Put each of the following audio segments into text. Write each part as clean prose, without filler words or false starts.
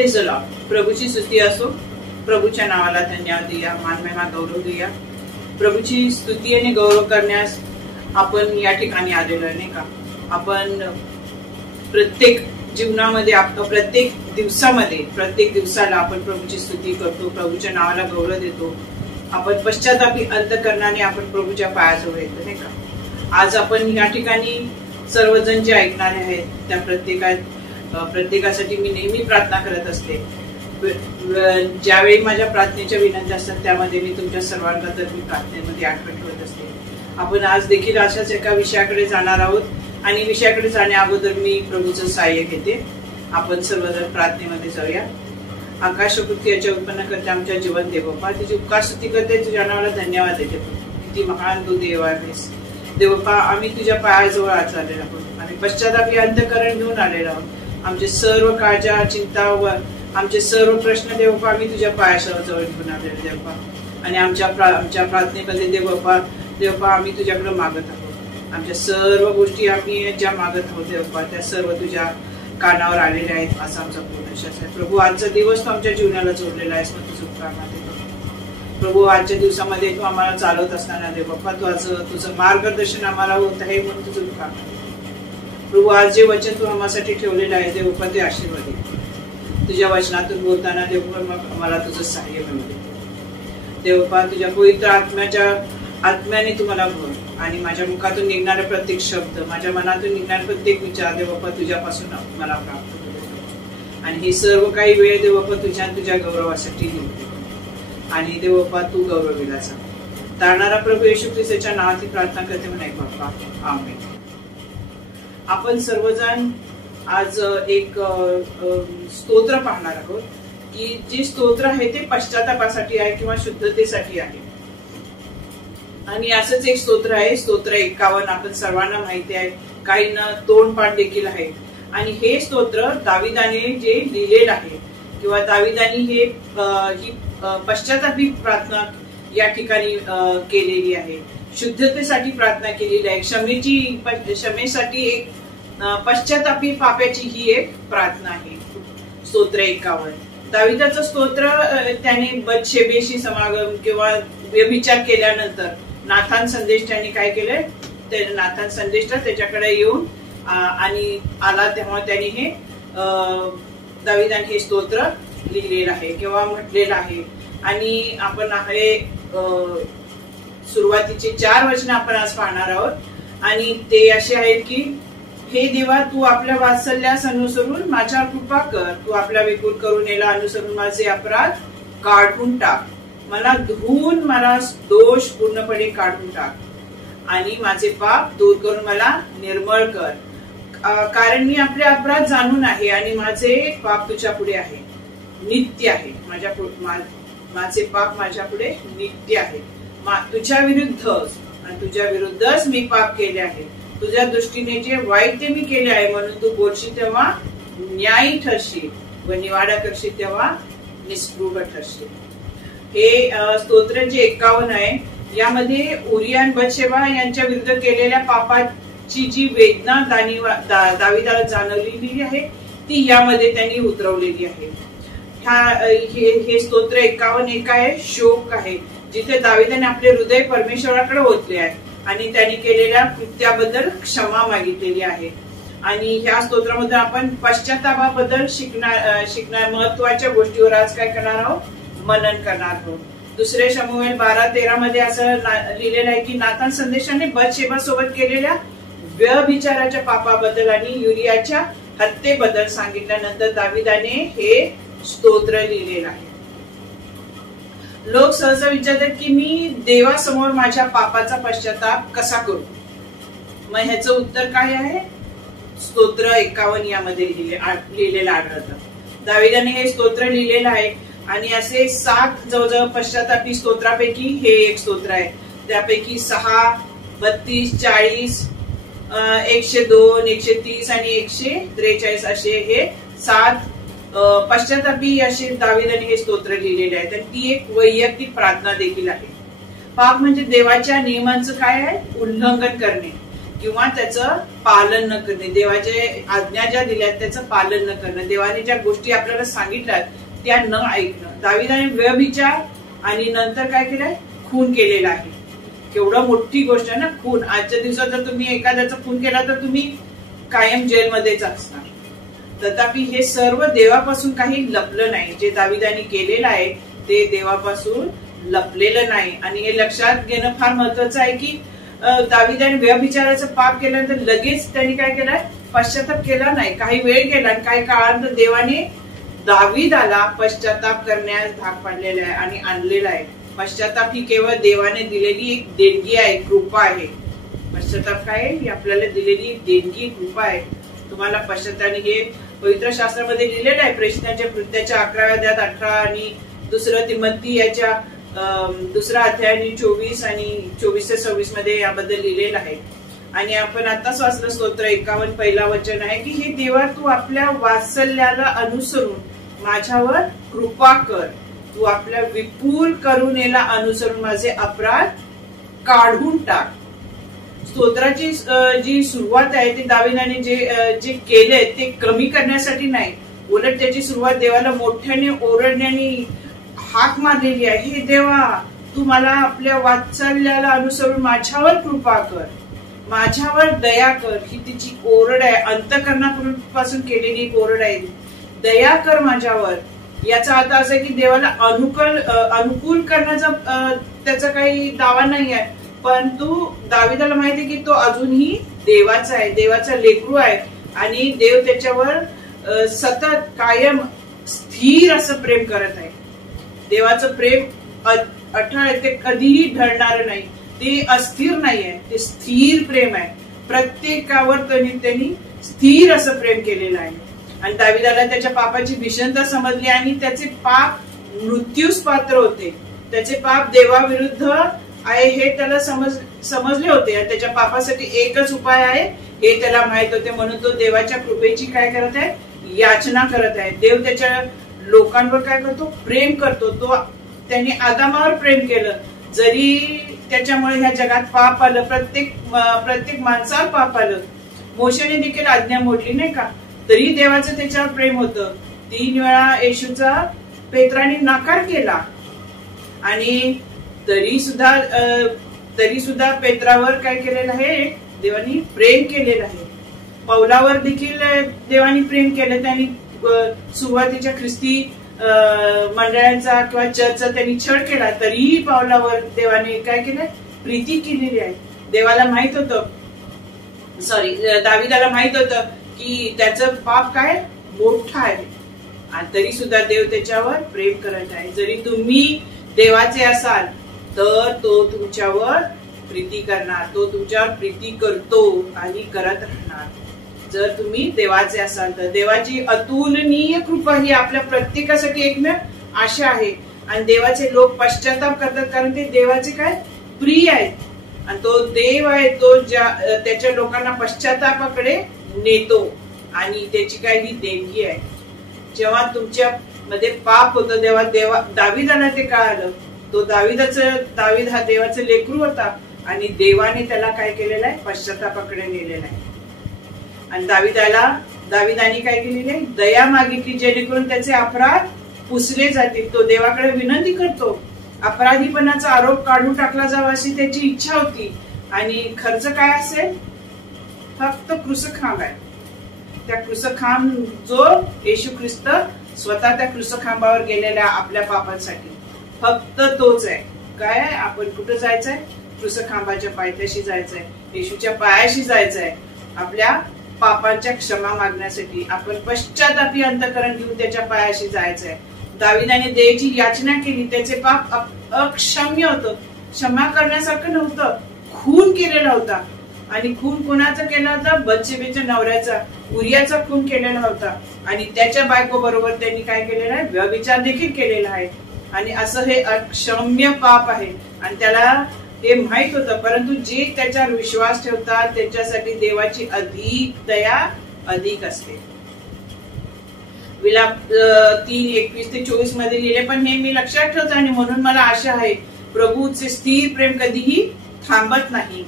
Praise the Lord. प्रभूची स्तुती असो. प्रभूच्या नावाला धन्यवाद देऊया, मानमहिमा गौरव देऊया. प्रभूची स्तुती आणि गौरव करण्यास आपण या ठिकाणी आलेलो आहे, नाही का. आपण प्रत्येक जीवनामध्ये प्रत्येक दिवसाला आपण प्रभूची स्तुती करतो, प्रभूच्या नावाला गौरव देतो. आपण पश्चातापी अंतःकरणाने आपण प्रभूच्या पायाजवळ येतो, नाही का. आज आपण या ठिकाणी सर्वजण जे ऐकणारे आहेत त्या प्रत्येकासाठी मी नेहमी प्रार्थना करत असते. ज्यावेळी माझ्या प्रार्थनेच्या विनंती असतात त्यामध्ये मी तुमच्या सर्वांना तर मी प्रार्थनेमध्ये आठवण ठेवत असते. आपण आज देखील अशाच एका विषयाकडे जाणार आहोत आणि विषयाकडे जाण्या अगोदर मी प्रभूचं सहाय्य घेते. आपण सर्वजण प्रार्थनेमध्ये जाऊया. आकाशपृथ्वीच्या उत्पन्न करते आमच्या जीवन देवपा, तिची उपकार स्तुती करते, तुझ्या नावाला धन्यवाद देते. किती महान तू देव आहेस देवपा. आम्ही तुझ्या पायाजवळ आज आलेलो आहोत. आम्ही पश्चातापी अंतःकरण घेऊन आलेलो आहोत. आमचे सर्व काळजा चिंता व आमचे सर्व प्रश्न देवपा आम्ही तुझ्या पायाजवळ घेऊन आलेलो देवपा. आणि आमच्या प्रार्थनेमध्ये देवपा आम्ही तुझ्याकडे मागत आहोत. आमच्या सर्व गोष्टी आम्ही ज्या मागत आहोत देवपा त्या सर्व तुझ्या कानावर आलेल्या आहेत असा आमचा पूर्ण विश्वास आहे. प्रभू आजचा दिवस तू आमच्या जीवनाला जोडलेला आहेस, मग तुझं उपकार प्रभू. आजच्या दिवसामध्ये तू आम्हाला चालवत असताना देवपा तुझं मार्गदर्शन आम्हाला होत आहे, म्हणून तुझं उपकार प्रभू. आज जे वचन तू आम्हासाठी ठेवलेलं आहे देवपा ते आशीर्वाद दे. तुझ्या वचनातून बोलताना देवपा मग आम्हाला तुझं सहाय्य मिळू दे देवपा. तुझ्या पवित्र आत्म्याने तुम्हाला बोल आणि माझ्या मुखातून निघणारे प्रत्येक शब्द, माझ्या मनातून निघणारे प्रत्येक विचार देवपा तुझ्यापासून मला प्राप्त होते. आणि हे सर्व काही वेळ देवपा तुझ्या गौरवासाठी निघते आणि देवपा तू गौरविला जा. तारणारा प्रभू येशू ख्रिस्ताच्या नावात प्रार्थना करते म्हणे बाप्पा, आमेन. आपण सर्वजण आज एक स्तोत्र पाहणार आहोत की जे स्तोत्र आहे ते पश्चातापासाठी आहे किंवा शुद्धतेसाठी आहे. आणि असंच एक स्तोत्र आहे, स्तोत्र 51. आपण सर्वांना माहिती आहे, काहींना तोंडपाठ देखील आहे. आणि हे स्तोत्र दाविदाने जे लिहिलेलं आहे किंवा दाविदानी ही पश्चातापी प्रार्थना या ठिकाणी केलेली आहे. शुद्धतेसाठी प्रार्थना केलेली आहे. क्षमेसाठी एक पश्चातापी पाप्याची ही एक प्रार्थना आहे. स्तोत्र 51. दाविदाचं स्तोत्र त्याने बतशेबेशी समागम किंवा व्यभिचार केल्यानंतर नाथान संदेश त्यांनी काय केलंय, नाथान संदेशला त्याच्याकडे येऊन आणि आला तेव्हा त्यांनी हे दाविदाने हे स्तोत्र लिहिलेलं आहे किंवा म्हटलेलं आहे. आणि आपण हे सुरुवातीचे 4 वचन आपण आज पाहणार आहोत आणि ते असे आहेत की, हे देवा तू आपल्या वात्सल्यास अनुसरून माझ्यावर कृपा कर. तू आपल्या विपुल करुणेला अनुसरून माझे अपराध काढून टाक. मला धुवून मला दोष पूर्णपणे काढून टाक आणि माझे पाप दूर करून मला निर्मळ कर. कारण मी आपले अपराध जाणून आहे आणि माझे पाप तुझ्या पुढे आहे, नित्य आहे. माझे पाप माझ्या पुढे नित्य आहे. तुझ्या विरुद्धच मी पाप केले आहे. तुझ्या दृष्टीने जे वाईट ते मी केले आहे, म्हणून तू बोलशील तेव्हा न्यायी ठरशील व निवाडा करशील तेव्हा निस्पृह ठरशील. हे स्तोत्र जे 51 आहे यामध्ये उरिया आणि बतशेबा यांच्या विरुद्ध केलेल्या पापाची जी वेदना दाविदाला जाणवलेली आहे ती यामध्ये त्यांनी उतरवलेली आहे. हे स्तोत्र 51 एक आहे, शोक आहे, जिथे दाविदाने आपले हृदय परमेश्वराकडे ओतले आहे आणि त्यांनी केलेल्या कृत्याबद्दल क्षमा मागितलेली आहे. आणि ह्या स्तोत्रामध्ये आपण पश्चातापाबद्दल शिकणार महत्वाच्या गोष्टीवर आज काय करणार आहोत, मनन करणार आहोत. 2 शमूएल 12:13 मध्ये असं लिहिलेलं आहे की, नाथान संदेशाने बतशेबा सोबत केलेल्या व्यभिचाराच्या पापाबद्दल आणि युरियाच्या हत्येबद्दल सांगितल्यानंतर दाविदाने हे स्तोत्र लिहिलेलं आहे. लोक सहसा विचारतात की मी देवासमोर माझ्या पापाचा पश्चाताप कसा करू. मग ह्याचं उत्तर काय आहे, स्तोत्र 51 यामध्ये लिहिलेलं आढळतं. दाविदाने हे स्तोत्र लिहिलेलं आहे आणि असे 7 जवळजवळ पश्चातापी स्तोत्रापैकी हे एक स्तोत्र आहे. त्यापैकी 6, 32, 40, 102, 130 आणि 143 असे हे 7 पश्चातापी असे दाविदाने हे स्तोत्र लिहिलेले आहेत. आणि ती एक वैयक्तिक प्रार्थना देखील आहे. पाप म्हणजे देवाच्या नियमांचं काय आहे, उल्लंघन करणे. किंवा त्याचं पालन न करणे, देवाचे आज्ञा ज्या दिल्यात त्याचं पालन न करणं, देवाने ज्या गोष्टी आपल्याला सांगितल्यात त्या न ऐकणं. दाविदाने व्यभिचार आणि नंतर काय केलंय, खून केलेला आहे. केवढं मोठी गोष्ट आहे ना खून. आजच्या दिवसात जर तुम्ही एखाद्याचा खून केला तर तुम्ही कायम जेलमध्येच असणार. तथापि हे सर्व देवापासून काही लपलं नाही. जे दाविदाने केलेलं आहे ते देवापासून लपलेलं नाही. आणि हे लक्षात घेणं फार महत्वाचं आहे की दाविदाने व्यभिचाराचं पाप केल्यानंतर लगेच त्यांनी काय केलंय, पश्चाताप केला नाही. काही वेळ गेला आणि काही काळानंतर देवाने दाविदाला पश्चाताप करण्यास भाग पाडलेला आहे आणि आणलेला आहे. पश्चाताप ही केवळ देवाने दिलेली एक देणगी आहे, कृपा आहे. पश्चाताप काय आहे, ही आपल्याला दिलेली एक देणगी, कृपा आहे. तुम्हाला पश्चाताप हे पवित्र शास्त्रामध्ये लिहिलेलं आहे. प्रेषितांच्या कृत्याच्या 11व्या अध्यायात 18 आणि 2 तिमोथी याच्या 2 अध्यायाने 24 आणि 24 ते 26 मध्ये याबद्दल लिहिलेलं आहे. आणि आपण आताच वाचलं स्तोत्र 51 पहिला वचन आहे की हे देवा तू आपल्या वात्सल्याला अनुसरून माझ्यावर कृपा कर. तू आपल्या विपुल करुणेला अनुसरून माझे अपराध काढून टाक. स्तोत्राची जी सुरुवात आहे ती दाविदाने जे केले ते कमी करण्यासाठी नाही, उलट त्याची सुरुवात देवाला मोठ्याने ओरडण्याने हाक मारलेली आहे. हे देवा तू मला आपल्या वात्सल्याला अनुसरून माझ्यावर कृपा कर, माझ्यावर दया कर. ही तिची ओरड आहे, अंतःकरणापासून केलेली एक ओरड आहे. दया कर माझ्यावर. याचा अर्थ असा आहे की देवाला अनुकूल करण्याचा त्याचा काही दावा नाही आहे, परंतु दाविदाला माहिती आहे की तो अजूनही देवाचा आहे, देवाचा लेकरू आहे आणि देव त्याच्यावर सतत कायम स्थिर असं प्रेम करत आहे. देवाचं प्रेम अटळ आहे, ते कधीही ढळणार नाही, ते अस्थिर नाही आहे, ते स्थिर प्रेम आहे. प्रत्येकावर त्यांनी स्थिर असं प्रेम केलेलं आहे. आणि दाविदाला त्याच्या पापाची भीषणता समजली आणि त्याचे पाप मृत्यूस पात्र होते. त्याचे पाप देवाविरुद्ध आहे हे त्याला समजले होते आणि त्याच्या पापासाठी एकच उपाय आहे हे त्याला माहित होते. म्हणून तो देवाच्या कृपेची काय करत आहे, याचना करत आहे. देव त्याच्या लोकांवर काय करतो, प्रेम करतो. तो त्यांनी आदामावर प्रेम केलं, जरी त्याच्यामुळे ह्या जगात पाप आलं, प्रत्येक माणसावर पाप आलं. मोशेने देखील आज्ञा मोडली नाही का, तरी देवाचं त्याच्यावर प्रेम होतं. 3 वेळा येशूचा पेत्राने नकार केला आणि तरी सुद्धा पेत्रावर काय केलेलं आहे, देवानी प्रेम केलेलं आहे. पौलावर देखील देवानी प्रेम केलं. त्यांनी सुरुवातीच्या ख्रिस्ती मंडळांचा किंवा चर्चचा त्यांनी छळ केला, तरीही पौलावर देवाने काय केलं, प्रीती केलेली आहे. देवाला माहित होतं, दाविदाला माहित होतं की त्याचं पाप काय मोठं आहे आणि तरी सुद्धा देव त्याच्यावर प्रेम करत आहे. जरी तुम्ही देवाचे असाल तर तो तुमच्यावर प्रीती करणार, तो तुमच्यावर प्रीती करतो आणि करत राहणार. जर तुम्ही देवाचे असाल तर. देवाची अतुलनीय कृपा ही आपल्या प्रत्येकासाठी एकमेव आशा आहे. आणि देवाचे लोक पश्चाताप करतात कारण ते देवाचे काय प्रिय आहेत आणि तो देव आहे तो त्याच्या लोकांना पश्चातापाकडे नेतो आणि त्याची काय ही देणगी आहे. जेव्हा तुमच्या मध्ये पाप होतं तेव्हा दाविदाला ते कळालं. दावीद हा देवाचं लेकरू होता आणि देवाने त्याला काय केलेलं आहे, पश्चातापाकडे नेलेलं आहे. आणि दाविदाने काय केलेलं आहे, दया मागितली जेणेकरून त्याचे अपराध पुसले जातील. तो देवाकडे विनंती करतो. अपराधीपणाचा आरोप काढून टाकला जावा अशी त्याची इच्छा होती. आणि खर्च काय असेल, फक्त क्रूसखांब आहे. त्या क्रूसखांब जो येशू ख्रिस्त स्वतः त्या क्रूसखांबावर गेलेल्या आपल्या पापांसाठी, फक्त तोच आहे. काय आपण कुठं जायचंय, क्रूसखांबाच्या पायथ्याशी जायचंय, येशूच्या पायाशी जायचंय. आपल्या पापांच्या क्षमा मागण्यासाठी आपण पश्चातापी अंतःकरण घेऊन त्याच्या पायाशी जायचंय. दाविदाने देवाची याचना केली. त्याचे पाप अक्षम्य होतं, क्षमा करण्यासारखं नव्हतं. खून केलेला होता आणि खून कोणाचा केला होता, बत्शेबेच्या नवऱ्याचा, उरियाचा खून केलेला होता. आणि त्याच्या बायको बरोबर त्यांनी काय केलेलं आहे, व्यभिचार देखील केलेला आहे. आणि असं हे अक्षम्य पाप आहे आणि त्याला हे माहित होतं. परंतु जे त्याच्यावर विश्वास ठेवतात त्याच्यासाठी देवाची अधिक दया अधिक असते. विलाप 3:21-24 मध्ये लिहिले, पण हे मी लक्षात ठेवतो आणि म्हणून मला आशा आहे प्रभूचे स्थिर प्रेम कधीही थांबत नाही.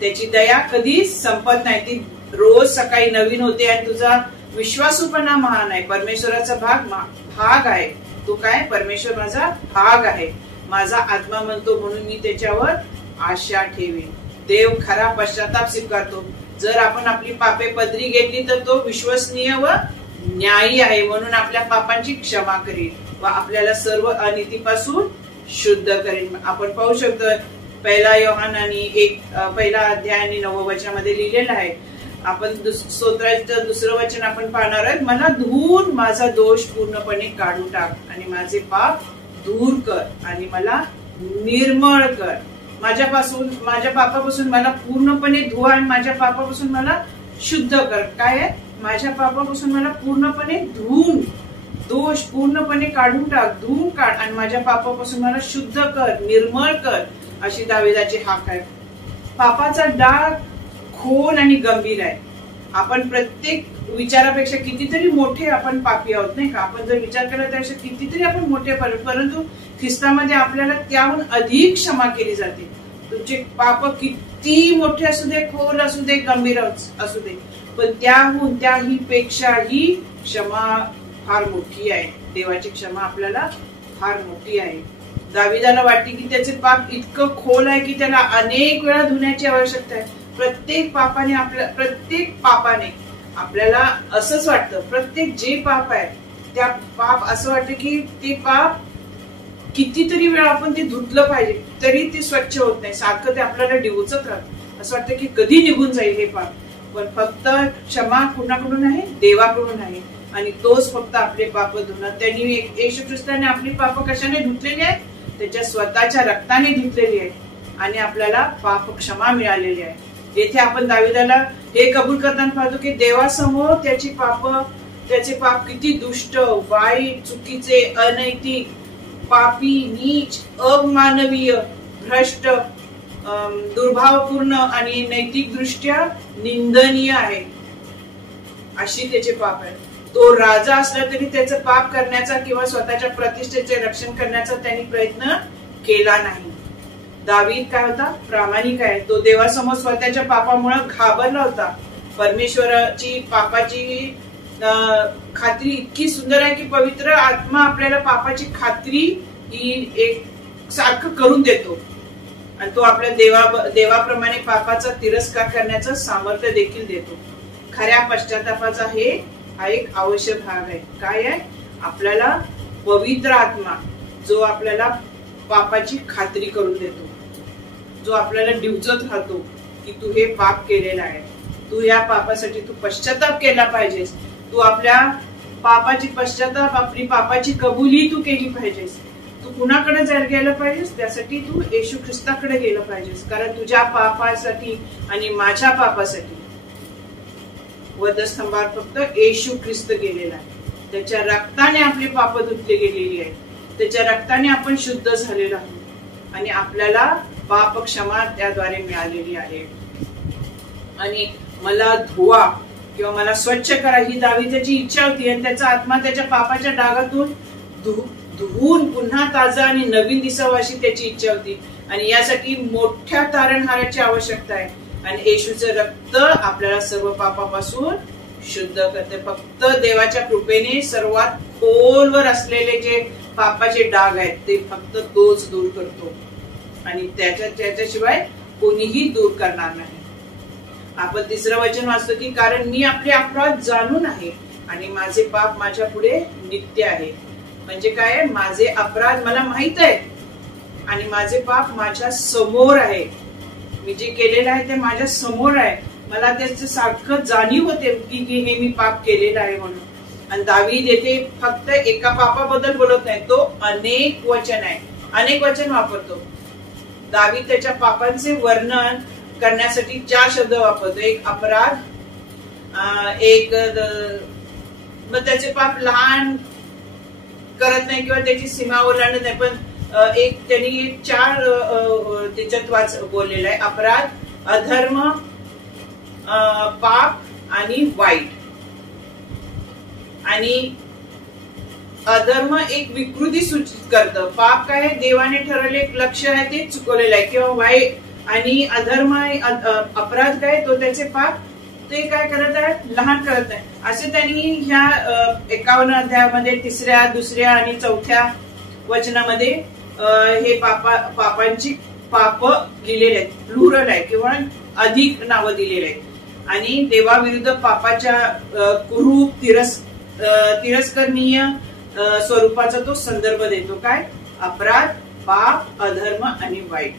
त्याची दया कधीच संपत नाही, ती रोज सकाळी नवीन होते आणि तुझा विश्वासूपणा महान आहे. परमेश्वराचा भाग आहे. तो काय? परमेश्वर माझा भाग आहे, माझा आत्मा म्हणतो, म्हणून मी त्याच्यावर आशा ठेवेन. देव खरा पश्चाताप स्वीकारतो. जर आपण आपली पापे पदरी घेतली तर तो विश्वसनीय व न्यायी आहे, म्हणून आपल्या पापांची क्षमा करेल व आपल्याला सर्व अनितीपासून शुद्ध करेल. आपण पाहू शकतो 1 योहानानी 1 अध्याय आणि 9 वचनामध्ये लिहिलेलं आहे. आपण स्तोत्राचं 2रं वचन आपण पाहणार आहोत. मला धुवून माझा दोष पूर्णपणे काढून टाक आणि माझे पाप दूर कर आणि मला निर्मळ कर. माझ्या पापापासून मला पूर्णपणे धुवा आणि माझ्या पापापासून मला शुद्ध कर. काय आहे? माझ्या पापापासून मला पूर्णपणे धुवून, दोष पूर्णपणे काढून टाक, धुवून काढ आणि माझ्या पापापासून मला शुद्ध कर, निर्मळ कर, अशी दाविदाची हाक आहे. पापाचा डाग खोल आणि गंभीर आहे. आपण प्रत्येक विचारापेक्षा कितीतरी मोठे आपण पापी आहोत, नाही का? आपण जर विचार केला त्यापेक्षा कितीतरी आपण मोठे, परंतु ख्रिस्तामध्ये आपल्याला त्याहून अधिक क्षमा केली जाते. तुमचे पाप किती मोठे असू दे, खोल असू दे, गंभीर असू दे, पण त्याही पेक्षाही क्षमा फार मोठी आहे. देवाची क्षमा आपल्याला फार मोठी आहे. दाविदाला वाटते की त्याचे पाप इतकं खोल आहे की त्याला अनेक वेळा धुण्याची आवश्यकता आहे. प्रत्येक पापाने आपल्याला असंच वाटतं, प्रत्येक जे पाप आहे त्या पाप असं वाटतं की ते पाप कितीतरी वेळा आपण ते धुतलं पाहिजे तरी ते स्वच्छ होत नाही, सारखं ते आपल्याला डिवचत राहतं. असं वाटतं की कधी निघून जाईल हे पाप. पण फक्त क्षमा कुणाकडून आहे? देवाकडून आहे. आणि तोच फक्त आपले पाप धुणार. त्यांनी येशू ख्रिस्ताने आपली पाप कशाने धुतलेली आहेत? त्याच्या स्वतःच्या रक्ताने धुतलेली आहेत आणि आपल्याला पाप क्षमा मिळालेली आहे. येथे आपण दाविदाला हे कबूल करताना पाहतो की देवासमोर त्याचे पाप किती दुष्ट, वाईट, चुकीचे, अनैतिक, पापी, नीच, अमानवीय, भ्रष्ट, दुर्भावपूर्ण आणि नैतिक दृष्ट्या निंदनीय आहे. अशी त्याचे पाप आहे. तो राजा असला तरी त्याचं पाप करण्याचा किंवा स्वतःच्या प्रतिष्ठेचे रक्षण करण्याचा त्यांनी प्रयत्न केला नाही. दावीद काय होता? प्रामाणिक आहे. तो देवासमोर स्वतःच्या पापामुळे घाबरला होता. परमेश्वराची पापाची खात्री इतकी सुंदर आहे की पवित्र आत्मा आपल्याला पापाची खात्री ही एक सारखं करून देतो आणि तो आपल्या देवाप्रमाणे पापाचा तिरस्कार करण्याचं सामर्थ्य देखील देतो. खऱ्या पश्चातापाचा हा एक आवश्यक भाग आहे. काय आहे? आपल्याला पवित्र आत्मा जो आपल्याला पापाची खात्री करून देतो, जो आपल्याला डिवचत राहतो की तू हे पाप केलेलं आहे, तू या पापासाठी तू पश्चाताप केला पाहिजेस, तू आपल्या पापाची पश्चाताप, आपली पापाची कबुली तू केली पाहिजेस. तू कुणाकडे गेलं पाहिजेस? त्यासाठी तू येशू ख्रिस्ताकडे गेलं पाहिजेस. कारण तुझ्या पापासाठी आणि माझ्या पापासाठी वधस्तंभावर फक्त येशू ख्रिस्त गेलेला आहे. त्याच्या रक्ताने आपली पाप धुतली गेलेली आहेत. त्याच्या रक्ताने आपण शुद्ध झालेलो आहोत आणि आपल्याला पाप क्षमा त्याद्वारे मिळालेली आहे. आणि मला धुवा किंवा मला स्वच्छ करा ही दाविदाची इच्छा होती आणि त्याचा आत्मा त्याच्या पापाच्या डागातून धुवून पुन्हा ताजा आणि नवीन दिसावा अशी त्याची इच्छा होती. आणि यासाठी मोठ्या तारणहाराची आवश्यकता आहे. आणि येशूचं रक्त आपल्याला सर्व पापापासून शुद्ध करते. फक्त देवाच्या कृपेने सर्वात खोलवर असलेले जे पापाचे डाग आहेत ते फक्त तोच दूर करतो आणि त्याच्याशिवाय कोणीही दूर करणार नाही. आपण 3रं वचन वाचतो की कारण मी आपले अपराध जाणून आहे आणि माझे पाप माझ्या पुढे नित्य आहे. म्हणजे काय? माझे अपराध मला माहित आहेत आणि माझे पाप माझ्या समोर आहे. मी जे केलेलं आहे ते माझ्या समोर आहे. मला त्याचं सारखं जाणीव होते की हे मी पाप केलेलं आहे म्हणून. आणि दावीद येथे फक्त एका पापाबद्दल बोलत नाही, तो अनेक वचन वापरतो. दावीद त्याच्या पापांचे वर्णन करण्यासाठी 4 शब्द वापरतो. एक अपराध, एक मग त्याचे पाप लहान करत नाही किंवा त्याची सीमा ओलांडत नाही, पण एक त्यांनी 4 त्याच्यात बोललेला आहे. अपराध, अधर्म, पाप आणि वाईट. आणि अधर्म एक विकृती सूचित करतं. पाप काय? देवाने ठरवले एक लक्ष्य आहे ते चुकवलेलं आहे. किंवा आणि अधर्म अपराध काय, तो त्याचे पाप ते काय करत आहे, लहान करत आहे. असे त्यांनी ह्या 51 अध्यायामध्ये 3ऱ्या, 2ऱ्या आणि 4थ्या वचनामध्ये हे पापांची पाप लिहिलेले आहेत. प्लुरल आहे किंवा अधिक नावं दिलेली आहेत. आणि देवाविरुद्ध पापाच्या कुरूप तिरस्करणीय स्वरूपाचा तो संदर्भ देतो. काय, अपराध, पाप, अधर्म आणि वाईट.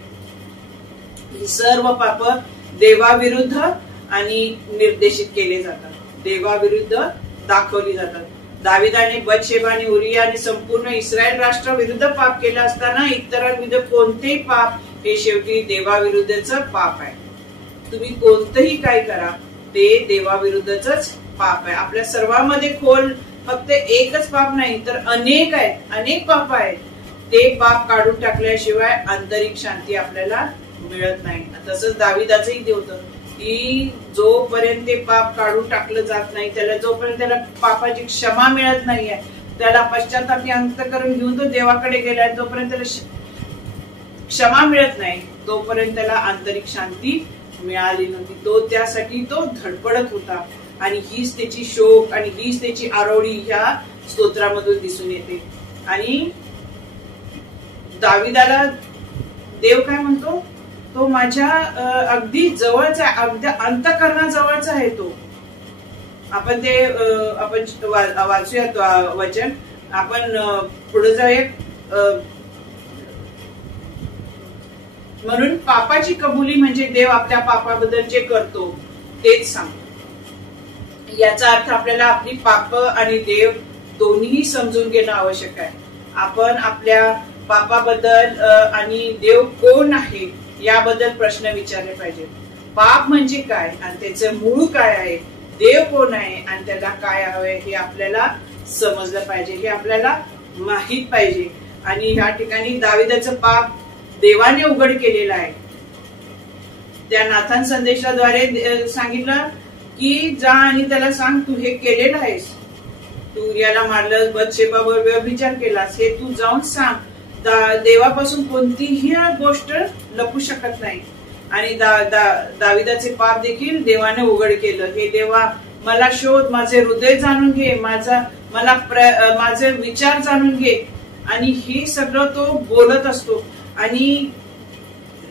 ही सर्व पाप देवाविरुद्ध आणि निर्देशित केले जातात, देवाविरुद्ध दाखवली जातात. दाविदाने बतशेबा आणि उरिया आणि संपूर्ण इस्रायल राष्ट्र विरुद्ध पाप केलं असताना इतरांविरुद्ध कोणतेही पाप हे शेवटी देवाविरुद्धच पाप आहे. तुम्ही कोणतंही काय करा ते देवाविरुद्धच पाप आहे. आपल्या सर्वांमध्ये खोल फक्त एकच पाप नाही तर अनेक आहेत, अनेक पाप आहेत. ते पाप काढून टाकल्याशिवाय आंतरिक शांती आपल्याला मिळत नाही. तसंच दाविदाचंही होतं की जोपर्यंत ते पाप काढून टाकलं जात नाही, त्याला जोपर्यंत त्याला पापाची क्षमा मिळत नाहीये, त्याला पश्चातापी अंतःकरण घेऊन तो देवाकडे गेलाय, जोपर्यंत त्याला क्षमा मिळत नाही तोपर्यंत त्याला आंतरिक शांती मिळाली नव्हती. तो त्यासाठी तो धडपडत होता. आणि हीच त्याची शोक आणि हीच त्याची आरोळी ह्या स्तोत्रामधून दिसून येते. आणि दाविदाला देव काय म्हणतो, तो माझ्या अगदी जवळचा, अगदी अंतःकरणाजवळचा आहे तो. आपण ते वाचूयात वचन. आपण पुढे जाऊया. म्हणून पापाची कबुली म्हणजे देव आपल्या पापाबद्दल जे करतो तेच सांगतो. याचा अर्थ आपल्याला आपली पाप आणि देव दोन्ही समजून घेणं आवश्यक आहे. आपण आपल्या पापाबद्दल आणि देव कोण आहे याबद्दल प्रश्न विचारले पाहिजे. पाप म्हणजे काय आणि त्याचं मूळ काय आहे, देव कोण आहे आणि त्याला काय हवंय हे आपल्याला समजलं पाहिजे, हे आपल्याला माहित पाहिजे. आणि ह्या ठिकाणी दाविदाचं पाप देवाने उघड केलेलं आहे. त्या नाथान संदेशाद्वारे सांगितलं की जा आणि त्याला सांग तू हे केलेलं आहेस, तू उरियाला मारलं, बतशेबावर व्यभिचार केलास, हे तू जाऊन सांग. देवापासून कोणतीही गोष्ट लपू शकत नाही. आणि दाविदाचे पाप देखील देवाने उघड केलं. हे देवा मला शोध, माझे हृदय जाणून घे, माझे विचार जाणून घे. आणि हे सगळं तो बोलत असतो. आणि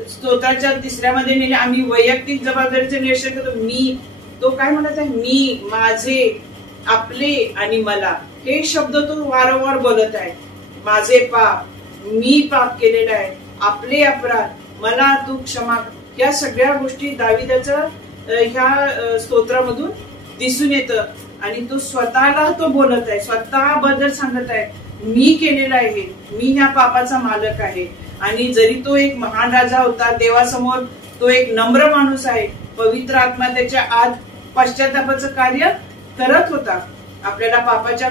स्तोत्राच्या 3ऱ्यामध्ये नेले आम्ही वैयक्तिक जबाबदारीचे निरीक्षण करतो. मी, तो काय म्हणत आहे, मी, माझे, आपले आणि मला, हे शब्द तो वारंवार बोलत आहे. माझे पाप, मी पाप केलेला आहे, आपले अपराध, मला तू क्षमा, या सगळ्या गोष्टी दाविदाच्या ह्या स्तोत्रामधून दिसून येतं. आणि तो स्वतःला तो बोलत आहे, स्वतःबद्दल सांगत आहे, मी केलेलं आहे, मी ह्या पापाचा मालक आहे. आणि जरी तो एक महान राजा होता, देवासमोर तो एक नम्र माणूस आहे, पवित्र आत्मा त्याच्या आत पश्चातापाचं कार्य करत होता. आपल्याला पापाच्या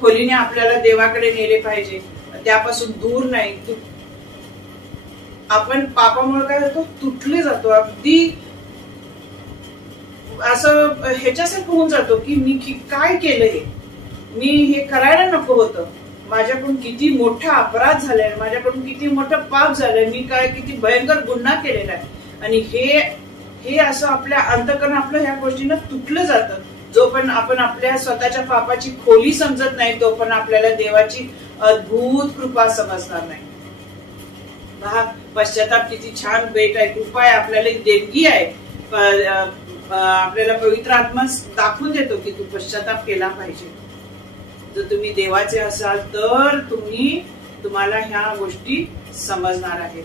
खोलीने आपल्याला देवाकडे नेले पाहिजे, त्यापासून दूर नाही. आपण पापामुळे काय होतो, तुटले जातो, अगदी असं ह्याच्यासारखं होऊन जातो की मी काय केलं, हे मी हे करायला नको होतं, माझ्याकडून किती मोठा अपराध झालाय, माझ्याकडून किती मोठं पाप झालंय, मी काय किती भयंकर गुन्हा केलेला आहे. आणि हे असं आपल्या अंतःकरण आपलं ह्या गोष्टीनं तुटलं जातं. जोपर्यंत आपण आपल्या स्वतःच्या पापाची खोली समजत नाही तोपर्यंत आपल्याला देवाची अद्भुत कृपा समजणार नाही. पश्चाताप किती छान भेट आहे, कृपा आहे, आपल्याला देणगी आहे. आपल्याला पवित्र आत्मा दाखवून देतो की तू पश्चाताप केला पाहिजे. जर तुम्ही देवाचे असाल तर तुम्हाला ह्या गोष्टी समजणार आहेत.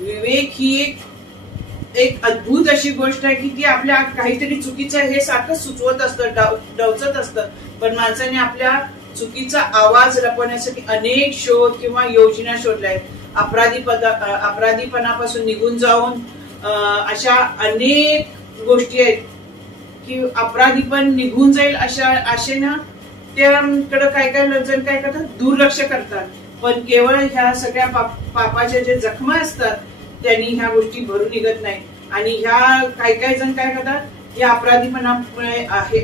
विवेक ही एक अद्भुत अशी गोष्ट आहे की ती आपल्या काहीतरी चुकीचं हे सारखं सुचवत असतं, डवचत असतं. पण माणसाने आपल्या चुकीचा आवाज लपवण्यासाठी अनेक शोध किंवा योजना शोधल्या आहेत. अपराधीपणापासून निघून जाऊन अशा अनेक गोष्टी आहेत की अपराधीपण निघून जाईल अशा आशेनं त्याकडे काय जण काय करतात, दुर्लक्ष करतात. पण केवळ ह्या सगळ्या पापाच्या जे जखमा असतात त्यांनी ह्या गोष्टी भरून निघत नाही. आणि ह्या काही जण काय करतात, या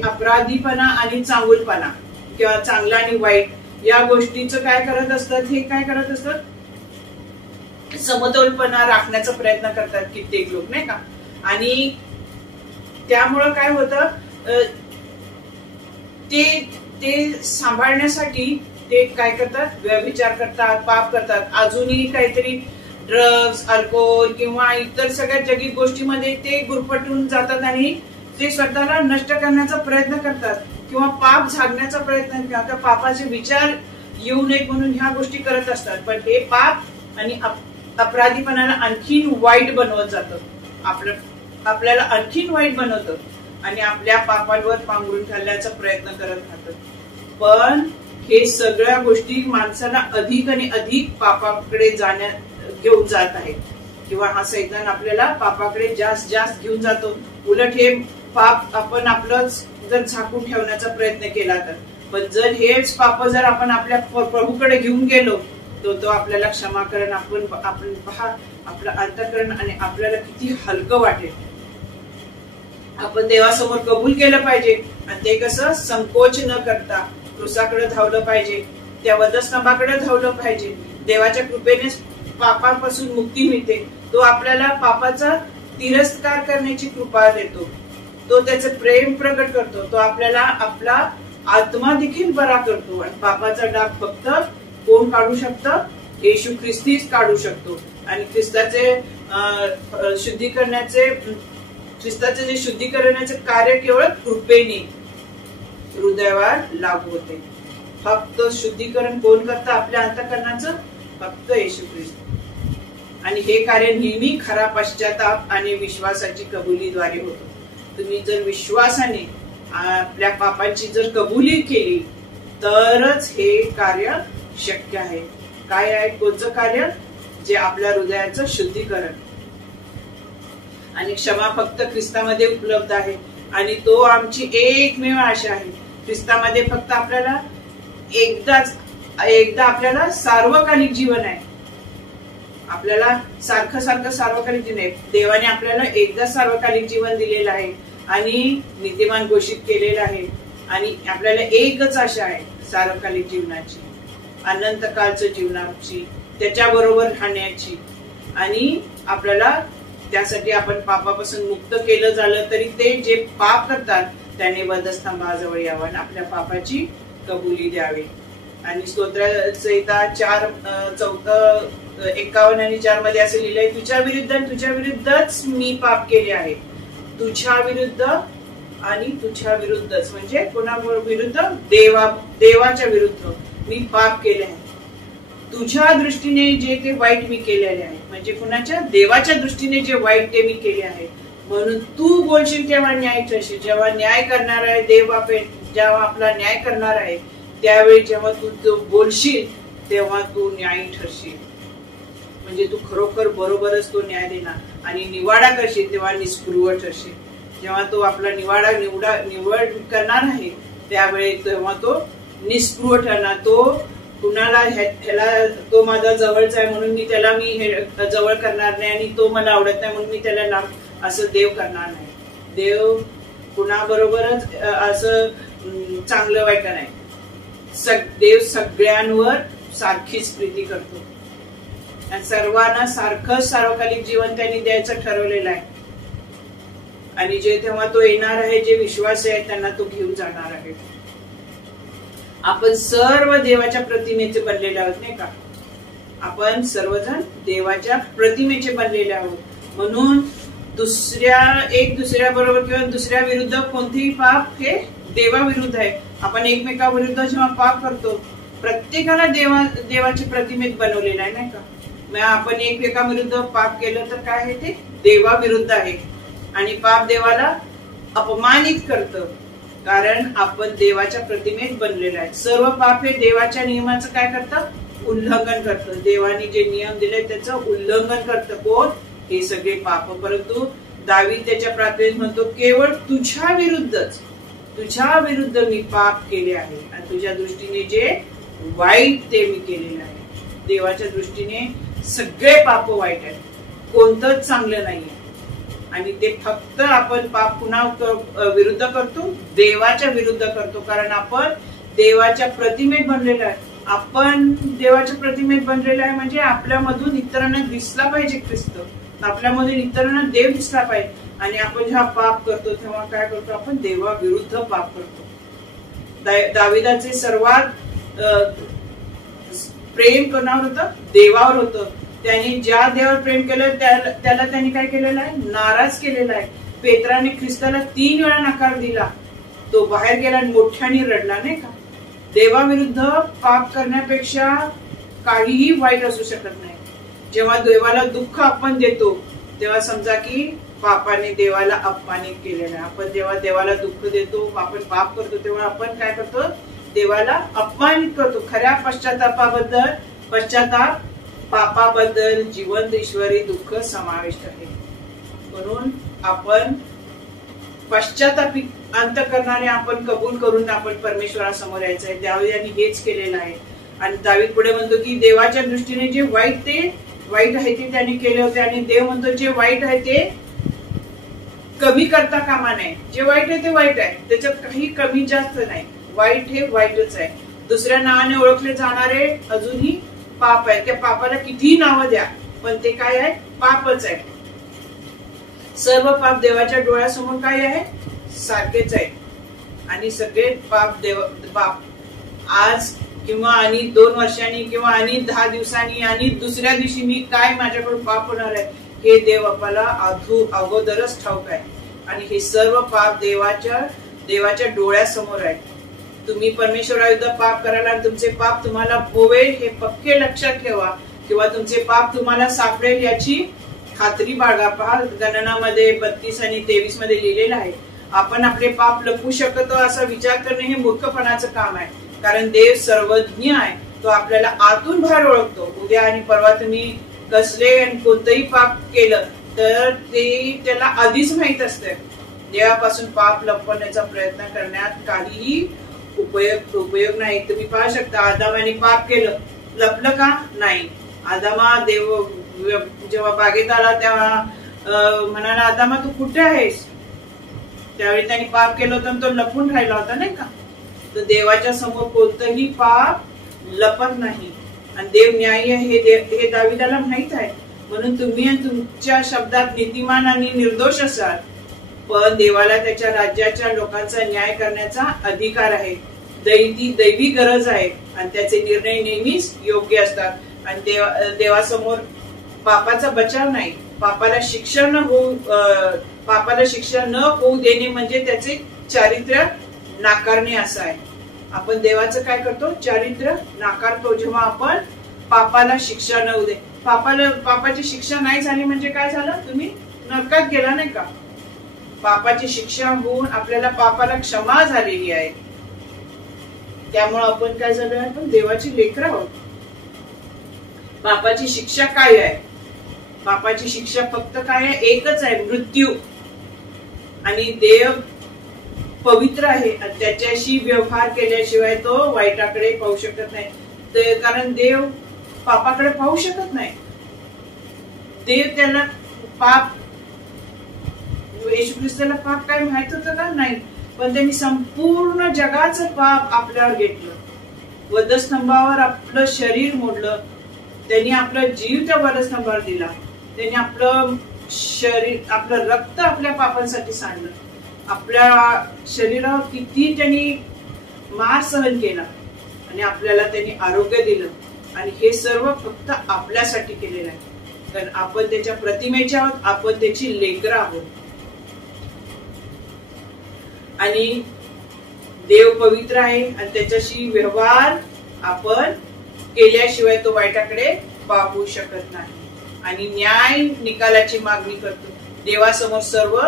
अपराधीपणा आणि चांगुलपणा किंवा चांगला आणि वाईट या गोष्टीचं काय करत असतात, हे काय करत असतात, समतोलपणा राखण्याचा प्रयत्न करतात कित्येक लोक, नाही का. आणि त्यामुळं काय होतं, ते सांभाळण्यासाठी ते काय करतात, व्यभिचार करतात, पाप करतात, अजूनही काहीतरी ड्रग्ज, अल्कोहोल किंवा इतर सगळ्या जगी गोष्टीमध्ये ते गुरफटून जातात आणि ते स्वतःला नष्ट करण्याचा प्रयत्न करतात किंवा पाप झाडण्याचा प्रयत्न करतात. पापाचे विचार येऊ नयेत म्हणून ह्या गोष्टी करत असतात. पण हे पाप आणि अपराधीपणाला आणखीन वाईट बनवत जातं, आपल्याला आणखीन वाईट बनवतं आणि आपल्या पापांवर पांघरून घालण्याचा प्रयत्न करत राहतात. पण हे सगळ्या गोष्टी माणसाला अधिक आणि अधिक पापाकडे घेऊन जात आहे किंवा हा सैतान आपल्याला पापाकडे जास्त जास्त घेऊन जातो. उलट हे पाप आपण आपलं जर झाकून ठेवण्याचा प्रयत्न केला तर, पण जर हेच पाप जर आपण आपल्या प्रभूकडे घेऊन गेलो तो आपल्याला क्षमा करेन. आपण पहा आपलं अंतःकरण आणि आपल्याला किती हलकं वाटेल. आपण देवासमोर कबूल केलं पाहिजे आणि ते कसं संकोच न करता क्रूसाकडे धावलं पाहिजे, त्या वधस्तंभाकडे धावलं पाहिजे. देवाच्या कृपेने पापापासून मुक्ती मिळते. तो आपल्याला पापाचा तिरस्कार करण्याची कृपा देतो, तो त्याचे प्रेम प्रकट करतो, तो आपल्याला आपला आत्मा देखील बरा करतो. आणि पापाचा डाग फक्त कोण काढू शकतं, येशू ख्रिस्तीच काढू शकतो. आणि ख्रिस्ताचे जे शुद्धीकरणाचे कार्य केवळ कृपेने हृदयावर लागू होते. फक्त शुद्धीकरण कोण करतं आपल्या अंतःकरणाचं, फक्त येशू ख्रिस्त. आणि हे कार्य नेहमी खरा पश्चाताप आणि विश्वासाची कबुलीद्वारे होतं. तुम्ही जर विश्वासाने आपल्या पापांची जर कबुली केली तरच हे कार्य शक्य आहे. काय आहे, कोणतं कार्य? जे आपल्या हृदयाचं शुद्धीकरण. आणि क्षमा फक्त ख्रिस्तामध्ये उपलब्ध आहे आणि तो आमची एकमेव आशा आहे. ख्रिस्तामध्ये फक्त आपल्याला एकदा आपल्याला सार्वकालिक जीवन आहे. आपल्याला सारखं सार्वकालिक जीवन आहे. देवाने आपल्याला एकदा सार्वकालिक जीवन दिलेलं आहे आणि नीतिमान घोषित केलेलं आहे. आणि आपल्याला एकच आशा आहे सार्वकालिक जीवनाची, अनंत कालचं जीवनाची, त्याच्याबरोबर राहण्याची. आणि आपल्याला त्यासाठी आपण पापापासून मुक्त केलं झालं तरी ते जे पाप करतात त्याने वधस्तंभाजवळ यावं आणि आपल्या पापाची कबुली द्यावी. आणि स्तोत्रसंहिता 4:51 आणि 4 मध्ये असं लिहिलंय, तुझ्या विरुद्धच मी पाप केले आहे. तुझ्या विरुद्ध आणि तुझ्या विरुद्धच म्हणजे कोणा विरुद्ध? देवाच्या विरुद्ध मी पाप केले आहे. तुझ्या दृष्टीने जे ते वाईट मी केलेले आहे, म्हणजे कुणाच्या? देवाच्या दृष्टीने जे वाईट ते मी केले आहे. म्हणून तू बोलशील तेव्हा न्याय ठरशील. जेव्हा न्याय करणार आहे देव, जेव्हा आपला न्याय करणार आहे त्यावेळी जेव्हा तू बोलशील तेव्हा तू न्यायी ठरशील. म्हणजे तू खरोखर बरोबरच तो न्याय देणार आणि निवाडा करशील तेव्हा निस्पृह ठरशील. जेव्हा तो आपला निवड करणार आहे त्यावेळी तेव्हा तो निस्पृह ठरणार. तो कुणाला ह्याला तो माझा जवळचा आहे म्हणून मी त्याला जवळ करणार नाही आणि तो मला आवडत नाही म्हणून मी त्याला लांब, असं देव करणार नाही. देव कुणाबरोबरच असं चांगलं वाईट नाही. देव सगळ्यांवर सारखीच प्रीती करतो आणि सर्वांना सारखंच सार्वकालिक जीवन त्यांनी द्यायचं ठरवलेलं आहे. आणि जे तेव्हा तो येणार आहे, जे विश्वास आहे त्यांना तो घेऊन जाणार आहे. आपण सर्व देवाच्या प्रतिमेचे बनलेले आहोत, नाही का? आपण सर्वजण देवाच्या प्रतिमेचे बनलेले आहोत. म्हणून एक दुसऱ्याबरोबर किंवा दुसऱ्या विरुद्ध कोणतेही पाप हे देवाविरुद्ध आहे. आपण एकमेकाविरुद्ध जेव्हा पाप करतो, प्रत्येकाला देवाच्या प्रतिमेत बनवलेलं आहे, नाही का? मग आपण एकमेकाविरुद्ध पाप केलं तर काय आहे? ते देवाविरुद्ध आहे. आणि पाप देवाला अपमानित करतं, कारण आपण देवाच्या प्रतिमेत बनलेलं आहे. सर्व पाप हे देवाच्या नियमाचं काय करतं? उल्लंघन करतं. देवाने जे नियम दिले त्याचं उल्लंघन करतं. कोण? हे सगळे पाप. परंतु दावीद त्याच्या प्रार्थनेत म्हणतो, केवळ तुझ्या विरुद्ध मी पाप केले आहे आणि तुझ्या दृष्टीने जे वाईट ते मी केलेलं आहे. देवाच्या दृष्टीने सगळे पाप वाईट आहेत, कोणतंच चांगलं नाहीये. आणि ते फक्त आपण पाप पुन्हा विरुद्ध करतो, देवाच्या विरुद्ध करतो, कारण आपण देवाच्या प्रतिमेत बनलेलो आहे. आपण देवाच्या प्रतिमेत बनलेलं आहे म्हणजे आपल्यामधून इतरांना दिसला पाहिजे ख्रिस्त, आपल्यामधून इतरांना देव दिसला पाहिजे. आणि आपण जेव्हा पाप करतो तेव्हा काय करतो, आपण देवाविरुद्ध पाप करतो. दाविदाचे सर्वात प्रेम कोणावर होतं, देवावर होतं. त्यांनी ज्या देवावर प्रेम केलं त्याला त्यांनी काय केलेलं आहे, नाराज केलेला आहे. पेत्राने ख्रिस्ताला 3 वेळा नकार दिला, तो बाहेर गेला आणि मोठ्याने रडला, नाही का. देवाविरुद्ध पाप करण्यापेक्षा काहीही वाईट असू शकत नाही. जेव्हा देवाला दुःख आपण देतो तेव्हा समजा की पापाने देवाला अपमानित केलेलं आहे. आपण जेव्हा देवाला दुःख देतो, आपण पाप करतो, तेव्हा आपण काय करतो, देवाला अपमानित करतो. खऱ्या पश्चाताप पापाबद्दल जिवंत ईश्वरी दुःख समाविष्ट आहे. म्हणून आपण पश्चातापी अंतःकरणाने आपण कबूल करून आपण परमेश्वरासमोर यायचं आहे. दाविदाने हेच केलेलं आहे. आणि दावीद पुढे म्हणतो की देवाच्या दृष्टीने जे वाईट आहे ते त्यांनी केले होते, आणि देव म्हणतो जे वाईट आहे ते कमी करता कामा नये. जे वाईट आहे ते वाईट आहे, त्याच्यात काही कमी जास्त नाही. वाईट हे वाईटच आहे. दुसऱ्या नावाने ओळखले जाणारे अजूनही पाप आहे. त्या पापाला कितीही नावं द्या, पण ते काय आहे, पापच आहे. सर्व पाप देवाच्या डोळ्यासमोर काय आहे, सारखेच आहे. आणि सगळे पाप आज किंवा आणि 2 वर्षांनी किंवा आणि 10 दिवसांनी आणि दुसऱ्या दिवशी मी काय माझ्याकडून पाप होणार आहे हे देव आपल्याला अगोदरच ठाऊक आहे. आणि हे सर्व पाप देवाच्या डोळ्यासमोर आहे. तुम्ही परमेश्वराविरुद्ध पाप कराल आणि तुमचे पाप तुम्हाला भोवेल हे पक्के लक्षात ठेवा, किंवा तुमचे पाप तुम्हाला सापडेल याची खात्री बाळगा. पहा, गणनामध्ये 32 आणि 23 मध्ये लिहिलेलं आहे. आपण आपले पाप लपवू शकतो असा विचार करणे हे मूर्खपणाचं काम आहे. कारण देव सर्वज्ञ आहे, तो आपल्याला आतून बाहेर ओळखतो. उद्या आणि परवा तुम्ही कसले आणि कोणतंही पाप केलं तर ते त्याला आधीच माहित असते. देवापासून पाप लपवण्याचा प्रयत्न करण्यात काहीही उपयोग नाही. तुम्ही पाहू शकता, आदामाने पाप केलं, लपलं का नाही. आदामा देव जेव्हा बागेत आला तेव्हा म्हणाला, आदामा तू कुठे आहेस. त्यावेळी त्यांनी पाप केलं होतं, तो लपून राहिला होता, नाही का. तर देवाच्या समोर कोणतंही पाप लपत नाही. आणि देव न्यायी हे दाविदाला माहित आहे. म्हणून तुम्ही तुमच्या शब्दात नीतिमान आणि निर्दोष असाल, पण देवाला त्याच्या राज्याच्या लोकांचा न्याय करण्याचा अधिकार आहे. दैवी गरज आहे आणि त्याचे निर्णय नेहमीच योग्य असतात. आणि देवासमोर पापाचा बचाव नाही. पापाला शिक्षा न होऊ देणे म्हणजे त्याचे चारित्र्य नाकारणे असं आहे. आपण देवाचं काय करतो, चारित्र्य नाकारतो. जेव्हा आपण पापाला शिक्षा न होऊ दे, पापाची शिक्षा नाही झाली म्हणजे काय झालं, तुम्ही नरकात गेला, नाही का. पापाची शिक्षा होऊन आपल्याला पापाला क्षमा झालेली आहे. त्यामुळे आपण काय झालो, आपण देवाची लेकरं आहोत. पापाची शिक्षा काय आहे, पापाची शिक्षा फक्त काय आहे, एकच आहे, मृत्यू. आणि देव पवित्र आहे, त्याच्याशी व्यवहार केल्याशिवाय तो वाईटाकडे पाहू शकत नाही. कारण देव पापाकडे पाहू शकत नाही. देव त्याला पाप, येशू ख्रिस्ताला पाप काय माहित होतं का, नाही. पण त्यांनी संपूर्ण जगाचं पाप आपल्यावर घेतलं. वधस्तंभावर आपलं शरीर मोडलं. त्यांनी आपला जीव त्या वधस्तंभावर दिला. त्यांनी आपलं रक्त आपल्या पापांसाठी सांडलं. आपल्या शरीरावर किती त्यांनी मार सहन केला आणि आपल्याला त्यांनी आरोग्य दिलं. आणि हे सर्व फक्त आपल्यासाठी केलेलं आहे. कारण आपण त्याच्या प्रतिमेच्या आहोत, आपण त्याची लेकरं आहोत. आणि देव पवित्र आहे आणि त्याच्याशी व्यवहार आपण केल्याशिवाय तो वाईटाकडे पाहू शकत नाही. आणि न्याय निकालाची मागणी करतो. देवासमोर सर्व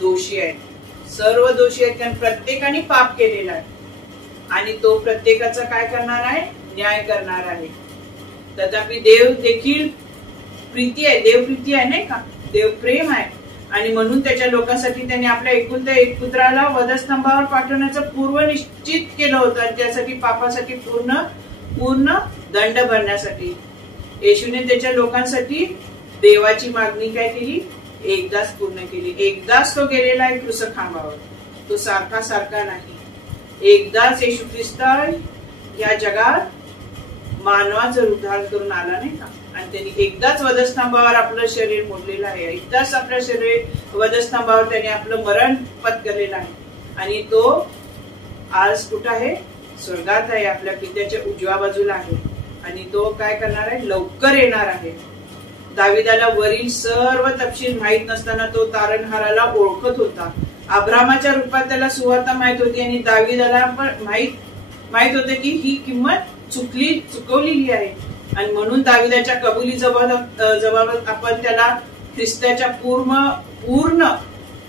दोषी आहेत, सर्व दोषी आहेत, कारण प्रत्येकाने पाप केलेला आहे. आणि तो प्रत्येकाचा काय करणार आहे, न्याय करणार आहे. तथापि देव देखील प्रीती आहे, देव प्रीती आहे, नाही का. देव प्रेम आहे. आणि म्हणून त्याच्या लोकांसाठी त्यांनी आपल्या एकुलत्या एक पुत्राला वधस्तंभावर पाठवण्याचं पूर्व निश्चित केलं होतं. आणि त्यासाठी पापासाठी पूर्ण दंड भरण्यासाठी येशूने त्याच्या लोकांसाठी देवाची मागणी काय केली, एकदाच पूर्ण केली. एकदाच तो गेलेला आहे क्रूसखांबावर, तो सारखा नाही. एकदाच येशू ख्रिस्त या जगात मानवाचं उद्धार करून आला नाही का, आणि त्यांनी एकदाच वधस्तंभावर आपलं शरीर मोडलेलं आहे, एकदाच आपल्या शरीर वधस्तंभावर त्यांनी आपलं मरण पत्करलेलं आहे, आणि तो आज कुठं आहे? स्वर्गात आहे, आपल्या पित्याच्या उजव्या बाजूला आहे, आणि तो काय करणार आहे? लवकर येणार आहे. दाविदाला वरील सर्व तपशील माहित नसताना तो तारणहाराला ओळखत होता. अब्रामाच्या रूपात त्याला सुवार्ता माहित होती, आणि दाविदाला पण माहित होते की ही किंमत चुकवलेली आहे, आणि म्हणून दाविदाच्या कबुली जबाबत आपण त्याला ख्रिस्ताच्या पूर्ण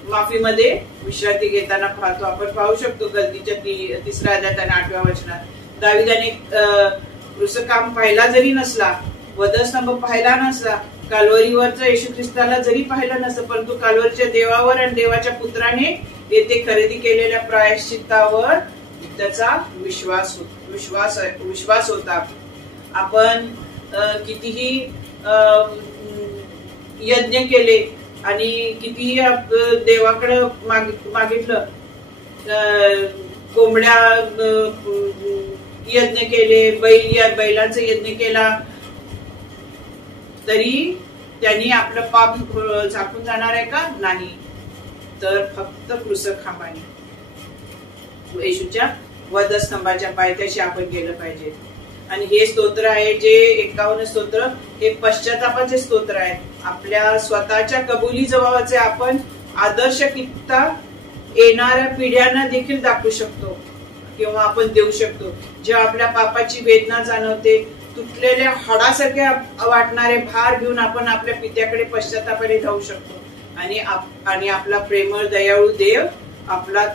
माफीमध्ये विश्रांती घेताना पाहतो. आपण पाहू शकतो गलतीच्या 3ऱ्या अध्यायात आणि 8व्या वचनात दाविदाने क्रूसकाम पाहिला जरी नसला, वधस्तंभ पाहिला नसला, काल्वरीवरचं येशू ख्रिस्ताला जरी पाहिलं नसतं, परंतु काल्वरीच्या देवावर आणि देवाच्या पुत्राने येथे खरेदी केलेल्या प्रायश्चित्तावर त्याचा विश्वास होता. आपण कितीही यज्ञ केले आणि कितीही देवाकडे मागितलं, कोंबड्या यज्ञ केले, बैलांचा यज्ञ केला, तरी त्यांनी आपलं पाप झाकून जाणार आहे का? नाही. तर फक्त क्रूसखांबाने येशूच्या वधस्तंभाच्या पायथ्याशी आपण गेलं पाहिजे. आणि हे स्तोत्र आहे जे 51 स्तोत्र हे पश्चातापाचे स्तोत्र आहे. आपल्या स्वतःच्या कबुली जबाबाचे आपण आदर्श कित्ता येणाऱ्या पिढ्यांना देखील दाखवू शकतो किंवा आपण देऊ शकतो. जेव्हा आपल्या पापाची वेदना जाणवते, तुटलेल्या हाडासारख्या वाटणारे भार घेऊन आपण आपल्या पित्याकडे पश्चातापाने जाऊ शकतो, आणि आपला प्रेमळ दयाळू देव आपला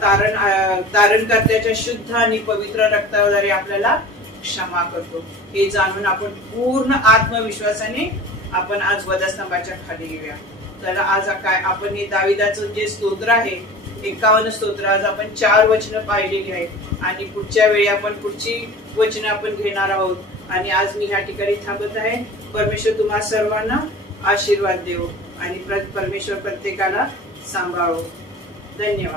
तारणकर्त्याच्या शुद्ध आणि पवित्र रक्ताद्वारे आपल्याला क्षमा करतो. हे जाणून आपण पूर्ण आत्मविश्वासाने आपण आज वधस्तंभाच्या खाली येऊया. तर आज काय आपण हे दाविदाचं जे स्तोत्र आहे 51 स्तोत्र, आज आपण 4 वचनं पाहिलेली आहेत, आणि पुढच्या वेळी आपण पुढची वचनं आपण घेणार आहोत. आणि आज मी ह्या ठिकाणी थांबत आहे. परमेश्वर तुम्हा सर्वांना आशीर्वाद देव, आणि परमेश्वर प्रत्येकाला सांभाळो. धन्यवाद.